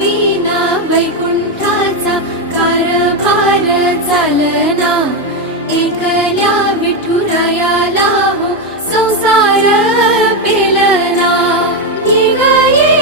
विना वैकुंठाचा कारभार चालना, एकल्या विठुरायाला हो संसार पेलना। ये ग ये